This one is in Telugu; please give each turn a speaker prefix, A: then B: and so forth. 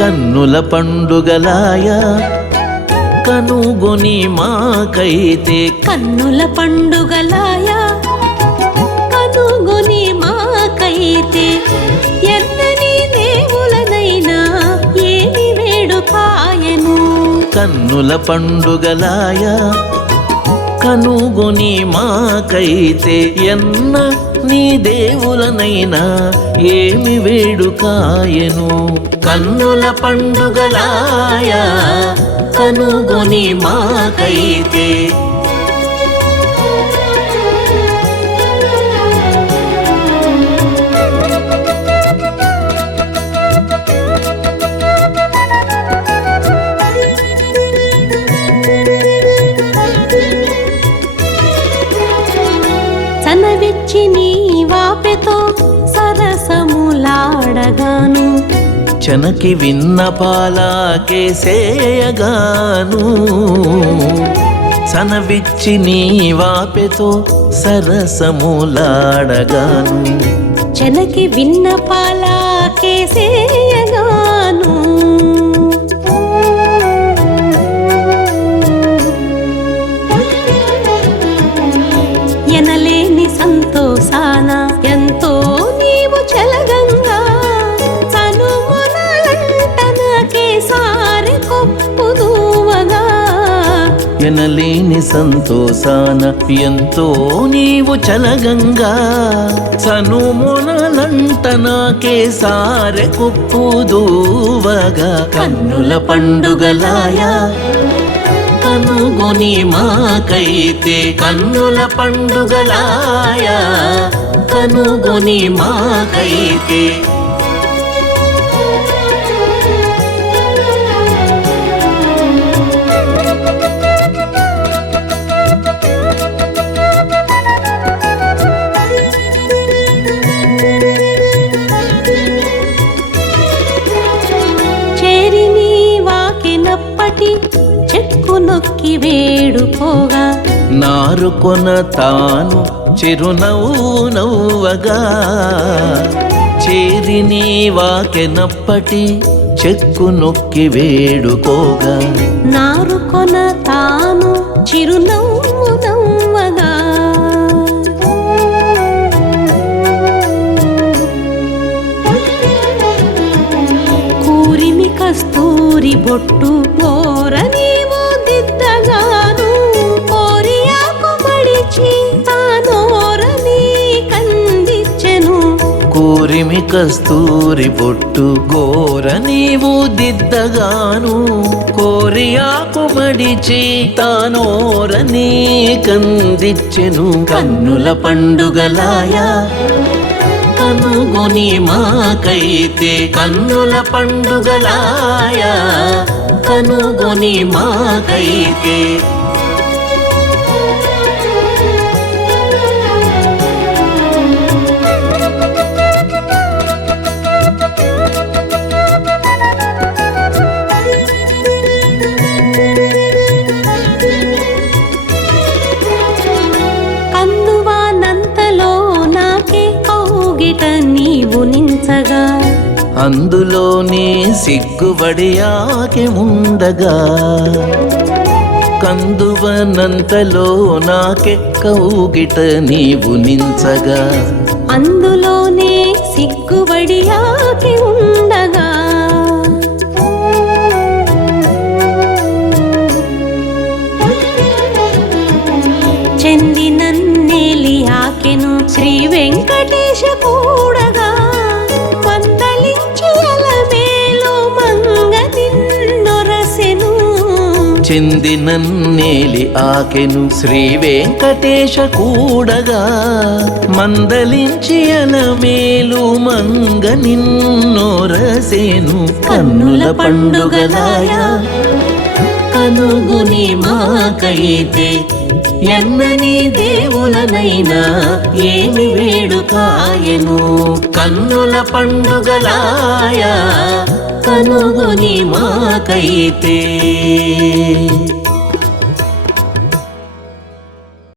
A: కన్నుల పండుగలాయ కనుగొని మాకైతే
B: కన్నుల పండుగలాయ కనుగొని మాకైతే ఎన్నని దేవులనైనా ఏమి వేడుకాయను?
A: కన్నుల పండుగలాయ కనుగొని మాకైతే ఎన్న నీ దేవులనైనా ఏమి వేడుకాయను? కన్నుల పండుగలాయ? కనుగొని మాకైతే
B: చనవిచ్చి నీ వాపెతో సరసములాడగాను.
A: చనకి విన్నపాలాకేసేయగాను సనవిచ్చి నీ వాపెతో సరసములాడగాను.
B: చెనకి విన్నపాల సానా ఎంతో నీవు చెలగంగా. చనుమొనలంటనకే సారి కొప్పుదువగా
A: ఎనలేని సంతోషాన ఎంతో నీవు చలగంగా. సనుమొనలంట నాకే సారె కుప్పుదూవగా కన్నుల పండుగలాయా. కనుగొని మాకైతే కన్నుల పండుగలాయా. కనుగొని మాకైతే
B: నొక్కి వేడుకోగా.
A: నారుకొన తాను చిరునవ్వు నవ్వగా. చేరి నీ వాకెనప్పటి చెక్కు నొక్కి వేడుకోగా.
B: నారుకొన తాను చిరునవ్వు నవ్వగా. కూరిమి కస్తూరి బొట్టు
A: కస్తూరి బొట్టు గోర నీవు దిద్దగాను కోరియాకు మడిచి తానోర నీ కందిచ్చెను. కన్నుల పండుగలాయా కనుగొని మాకైతే కన్నుల పండుగలాయా కనుగొని మాకైతే
B: నించగా
A: అందులోనే సిగ్గుబడియాకి ఉండగా. కందువనంతలో నాకె కౌగిట నీవు నించగా.
B: అందులోనే సిగ్గుబడియాకి ఉండగా. చెందినన్నేలి ఆకెను శ్రీ వెంకటేశ
A: చెందినన్నేలి ఆకెను శ్రీ వెంకటేశ కూడగా. మందలించి అలమేలు మంగ నిన్నోరసేను కన్నుల పండుగలాయా. కనుగుని మాకైతే ఎన్నని దేవులనైనా ఏమి వేడుకాయను. కన్నుల పండుగలాయా కనుగొని మాకైతే.